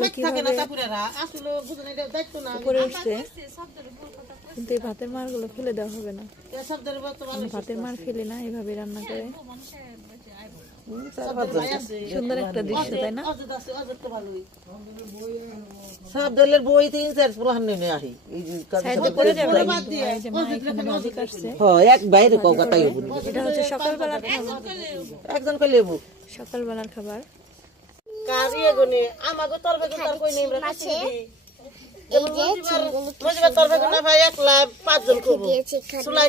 মাছগুলো কিভাবে উপরে উঠছে, কিন্তু এই ভাতের মারগুলো ফেলে দেওয়া হবে না। ভাতের মার ফেলে না, এইভাবে রান্না করে। সুন্দর একটা দৃশ্য, তাই না? সব দলের বই 3-4 পুরান নেমে আহি এক বাইরে কলকাতায়। এটা হচ্ছে সকালবেলার খাবার। একজন কই লেবু সকালবেলার খাবার। কারিয়ে গনে আমাগো তরবে তার কই নেই রাখছি এই যে মজিবা তরবে না ভাই একলা 5 জন কবো সুলাই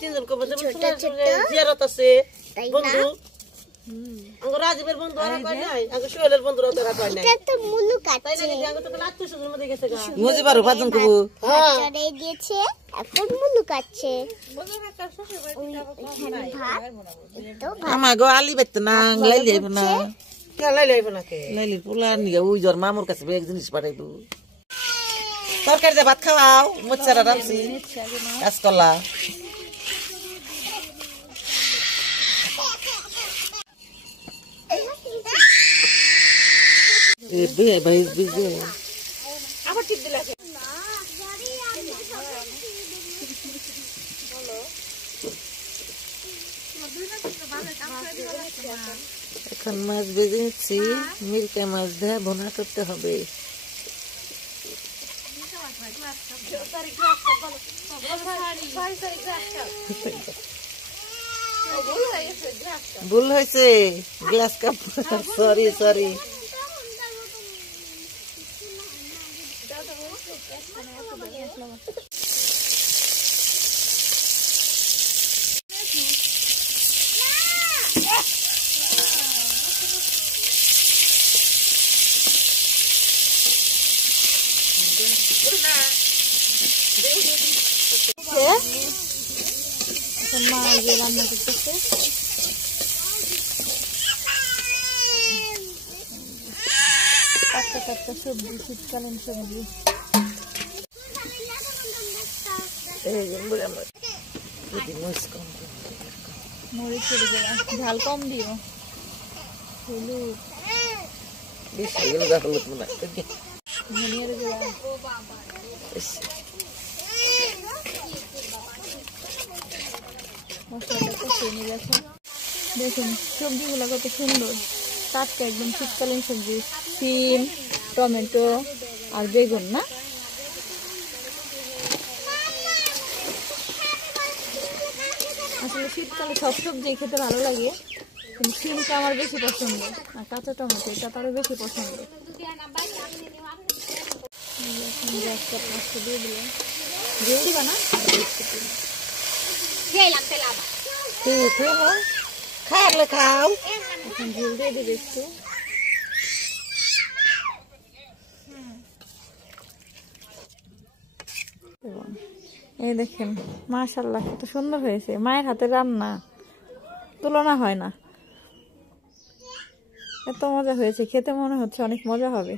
3 জন কবো যেমন জিয়ারত আছে বন্ধু আঙ্গ রাজীবের বন্ধু আর কই নাই আঙ্গ সোহেলের বন্ধুরা তোরা কই নাই এটা তো মুলুক আছে তাই নাকি আঙ্গ তো 800 জন মধ্যে গেছে গা মজিবার 5 জন কবো হ্যাঁ চড়ে দিয়েছে এখন মুলুক আছে মজিবার শ্বশুর বাড়ি ভাত তো আমাগো আলি বেত না লাইলে না লাইলি পোলা নিয়ে ওই জোর মামুর কাছে এক জিনিস পাঠাইবো তরকারি দিয়ে ভাত খাওয়াও মোচ্চারা রাখছি কাঁচকলা এখন মাছ ভেজে নিচ্ছি, মিরকা মাছ দিয়ে ভুনা করতে হবে। ভুল হয়েছে, গ্লাস কাপ, সরি সরি। মা যে রান্না করতেছে টাটকা টাটকা সবজি, শীতকালীন সবজি। মরিচ ঝাল কম দিও, হলুদ ধনিয়ার গুঁড়া। মশলাটা কষিয়ে নিয়ে গেছে। দেখুন সবজিগুলো কত সুন্দর, টাটকা একদম শীতকালীন সবজি। সিম, টমেটো আর বেগুন না? আসলে শীতকালে সব সবজি খেতে ভালো লাগে, কিন্তু সিমটা আমার বেশি পছন্দ, আর কাঁচা টমেটো এটা তারও বেশি পছন্দ। দিয়ে দিলাম, দিয়ে দিবা না? খাওয়ালে খাও, এখন ঝোল দিয়ে দেবে একটু। এই দেখেন মাশাআল্লাহ কত সুন্দর হয়েছে, মায়ের হাতে রান্না তুলনা হয় না। এত মজা হয়েছে, খেতে মনে হচ্ছে অনেক মজা হবে।